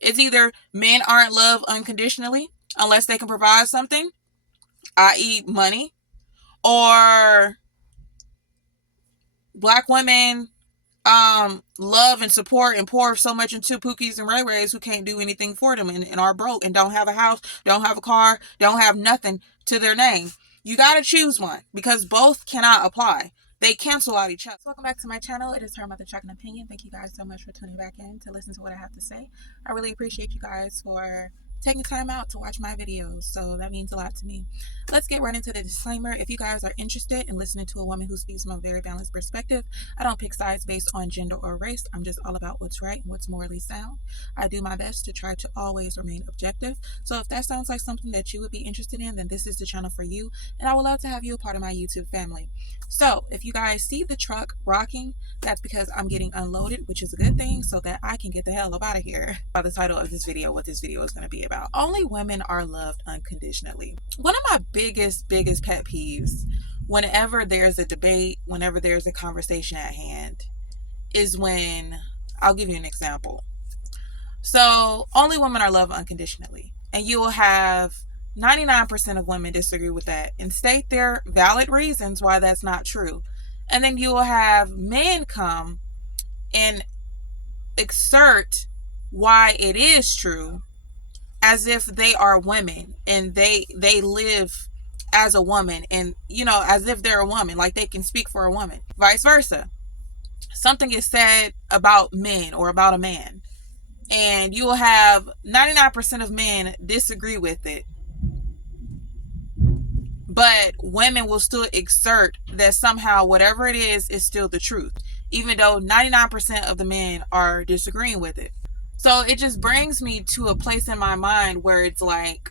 It's either men aren't loved unconditionally unless they can provide something, i.e., money, or black women love and support and pour so much into Pookies and Ray Rays who can't do anything for them and are broke and don't have a house, don't have a car, don't have nothing to their name. You gotta choose one because both cannot apply. They cancel out each other. Welcome back to my channel. It is Her Mother Chuck and Opinion. Thank you guys so much for tuning back in to listen to what I have to say. I really appreciate you guys for taking time out to watch my videos, so that means a lot to me. Let's get right into the disclaimer. If you guys are interested in listening to a woman who speaks from a very balanced perspective, I don't pick sides based on gender or race. I'm just all about what's right and what's morally sound. I do my best to try to always remain objective. So if that sounds like something that you would be interested in, then this is the channel for you, and I would love to have you a part of my YouTube family. So if you guys see the truck rocking, that's because I'm getting unloaded, which is a good thing, so that I can get the hell up out of here. By the title of this video, what this video is going to be about. Only women are loved unconditionally. One of my biggest pet peeves whenever there's a debate, whenever there's a conversation at hand, is when, I'll give you an example. So only women are loved unconditionally, and you will have 99% of women disagree with that and state their valid reasons why that's not true. And then you will have men come and exert why it is true as if they are women and they live as a woman, and as if they're a woman, like they can speak for a woman. Vice versa. Something is said about men or about a man, and you will have 99% of men disagree with it, but women will still exert that somehow whatever it is still the truth, even though 99% of the men are disagreeing with it. So it just brings me to a place in my mind where it's like,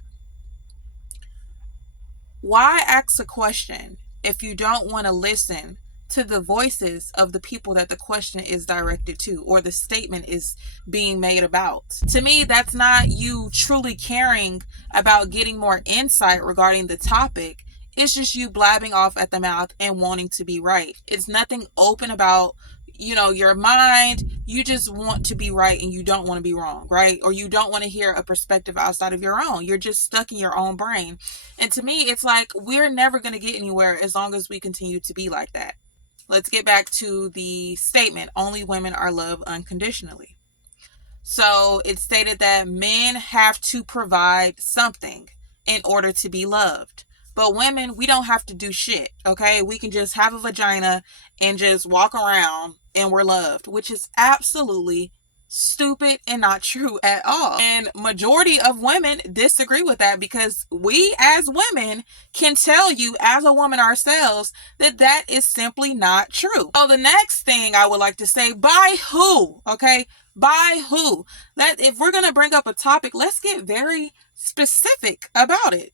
why ask a question if you don't want to listen to the voices of the people that the question is directed to or the statement is being made about? To me, that's not you truly caring about getting more insight regarding the topic. It's just you blabbing off at the mouth and wanting to be right. It's nothing open about your mind. You just want to be right and you don't want to be wrong, right? Or you don't want to hear a perspective outside of your own. You're just stuck in your own brain. And to me, it's like we're never going to get anywhere as long as we continue to be like that. Let's get back to the statement, only women are loved unconditionally. So it's stated that men have to provide something in order to be loved. But women, we don't have to do shit, okay? We can just have a vagina and just walk around and we're loved, which is absolutely stupid and not true at all. And majority of women disagree with that because we as women can tell you as a woman ourselves that that is simply not true. So the next thing I would like to say, by who, okay? By who? If we're going to bring up a topic, let's get very specific about it.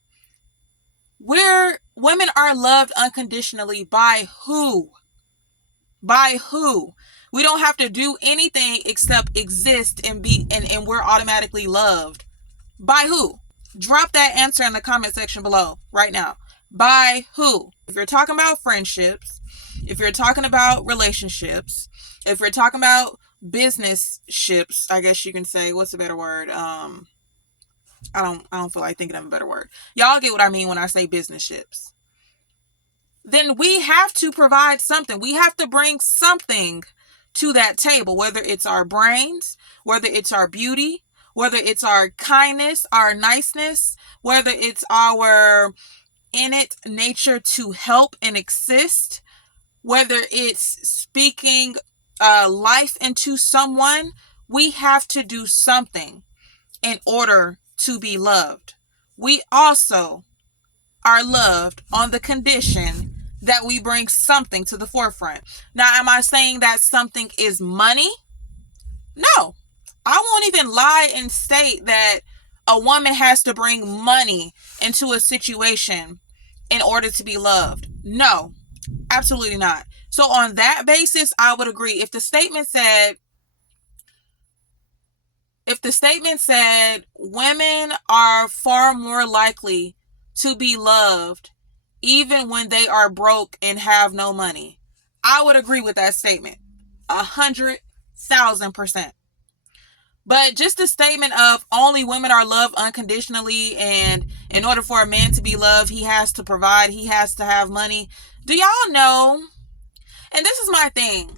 Where women are loved unconditionally by who? By who? We don't have to do anything except exist and be and we're automatically loved. By who? Drop that answer in the comment section below right now. By who? If you're talking about friendships, if you're talking about relationships, if you're talking about business ships, I guess you can say, what's a better word? I don't feel like thinking of a better word. Y'all get what I mean when I say business ships. Then we have to provide something. We have to bring something to that table, whether it's our brains, whether it's our beauty, whether it's our kindness, our niceness, whether it's our innate nature to help and assist, whether it's speaking life into someone. We have to do something in order to be loved. We also are loved on the condition that we bring something to the forefront. Now, am I saying that something is money? No. I won't even lie and state that a woman has to bring money into a situation in order to be loved. No, absolutely not. So on that basis, I would agree. If the statement said women are far more likely to be loved even when they are broke and have no money, I would agree with that statement 100,000%. But just the statement of only women are loved unconditionally, and in order for a man to be loved, he has to provide, he has to have money. Do y'all know? And this is my thing.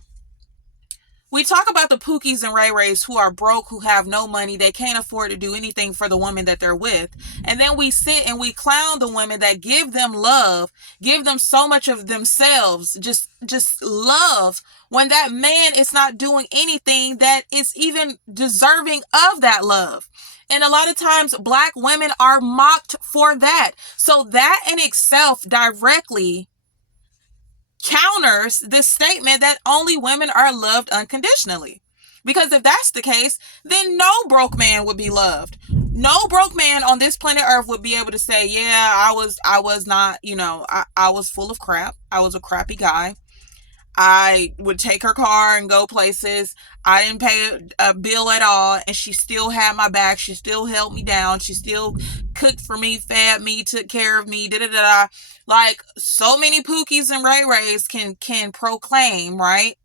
We talk about the Pookies and Ray Rays who are broke, who have no money, they can't afford to do anything for the woman that they're with. And then we sit and we clown the women that give them love, give them so much of themselves, just love, when that man is not doing anything that is even deserving of that love. And a lot of times Black women are mocked for that. So that in itself directly counters this statement that only women are loved unconditionally. Because if that's the case, then no broke man would be loved. No broke man on this planet Earth would be able to say, yeah, I was not, I was full of crap. I was a crappy guy. I would take her car and go places. I didn't pay a bill at all, and she still had my back. She still held me down. She still cooked for me, fed me, took care of me. Like so many Pookies and Ray Rays can proclaim, right?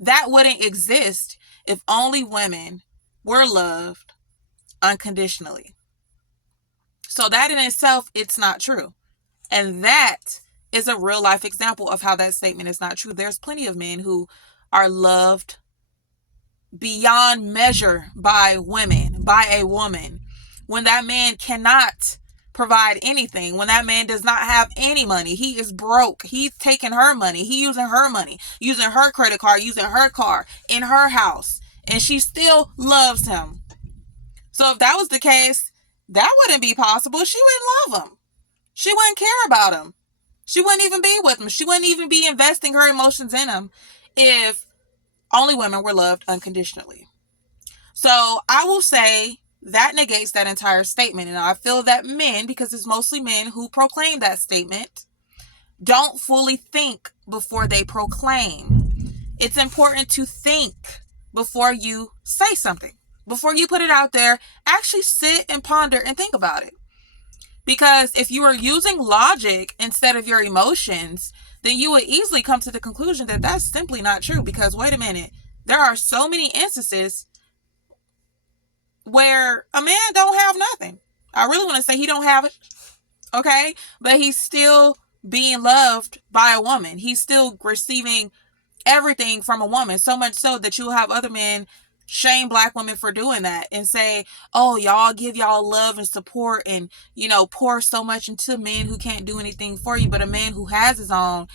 That wouldn't exist if only women were loved unconditionally. So that in itself, it's not true, and that is a real life example of how that statement is not true. There's plenty of men who are loved beyond measure by women, by a woman, when that man cannot provide anything, when that man does not have any money, he is broke, he's taking her money, he using her money, using her credit card, using her car in her house, and she still loves him. So if that was the case, that wouldn't be possible. She wouldn't love him. She wouldn't care about him. She wouldn't even be with him. She wouldn't even be investing her emotions in him if only women were loved unconditionally. So I will say that negates that entire statement. And I feel that men, because it's mostly men who proclaim that statement, don't fully think before they proclaim. It's important to think before you say something. Before you put it out there, actually sit and ponder and think about it. Because if you are using logic instead of your emotions, then you would easily come to the conclusion that that's simply not true. Because wait a minute, there are so many instances where a man don't have nothing. I really want to say he don't have it, okay? But he's still being loved by a woman. He's still receiving everything from a woman, so much so that you'll have other men shame Black women for doing that and say, oh, y'all give y'all love and support and, pour so much into men who can't do anything for you. But a man who has his own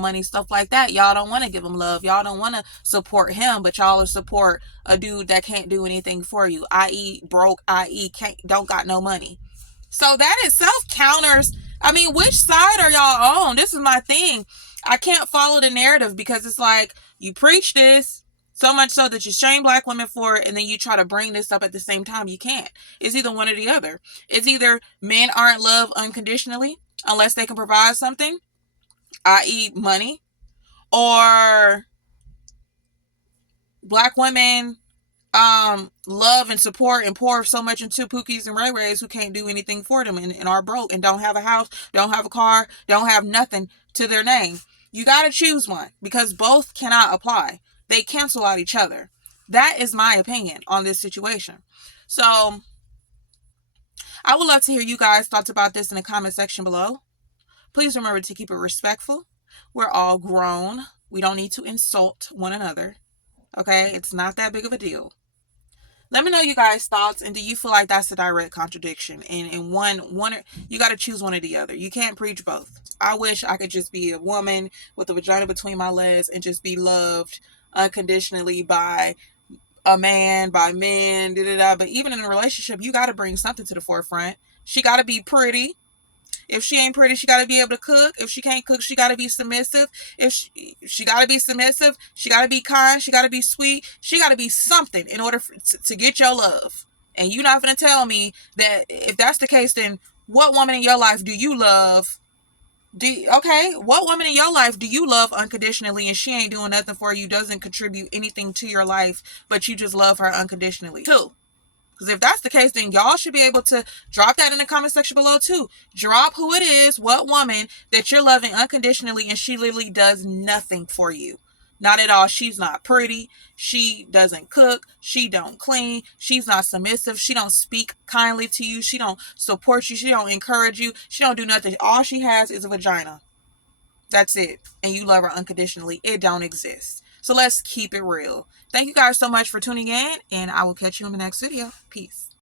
money, stuff like that, y'all don't want to give him love. Y'all don't want to support him, but y'all will support a dude that can't do anything for you, i.e. broke, i.e. don't got no money. So that itself counters, which side are y'all on? This is my thing. I can't follow the narrative because it's like you preach this so much so that you shame Black women for it, and then you try to bring this up at the same time. You can't. It's either one or the other. It's either men aren't loved unconditionally unless they can provide something, i.e. money, or Black women love and support and pour so much into Pookies and Ray Rays who can't do anything for them and are broke and don't have a house, don't have a car, don't have nothing to their name. You got to choose one because both cannot apply. They cancel out each other. That is my opinion on this situation. So I would love to hear you guys' thoughts about this in the comment section below. Please remember to keep it respectful. We're all grown. We don't need to insult one another. Okay? It's not that big of a deal. Let me know you guys' thoughts, and do you feel like that's a direct contradiction? And one you got to choose one or the other. You can't preach both. I wish I could just be a woman with a vagina between my legs and just be loved unconditionally by a man, by men, But even in a relationship, you got to bring something to the forefront. She got to be pretty. If she ain't pretty, she got to be able to cook. If she can't cook, she got to be submissive. If she got to be submissive, she got to be kind. She got to be sweet. She got to be something in order to get your love. And you're not going to tell me that if that's the case, then what woman in your life do you love? What woman in your life do you love unconditionally and she ain't doing nothing for you, doesn't contribute anything to your life, but you just love her unconditionally too? Because if that's the case, then y'all should be able to drop that in the comment section below too. Drop who it is, what woman that you're loving unconditionally and she literally does nothing for you. Not at all. She's not pretty. She doesn't cook. She don't clean. She's not submissive. She don't speak kindly to you. She don't support you. She don't encourage you. She don't do nothing. All she has is a vagina. That's it. And you love her unconditionally. It don't exist. So let's keep it real. Thank you guys so much for tuning in, and I will catch you in the next video. Peace.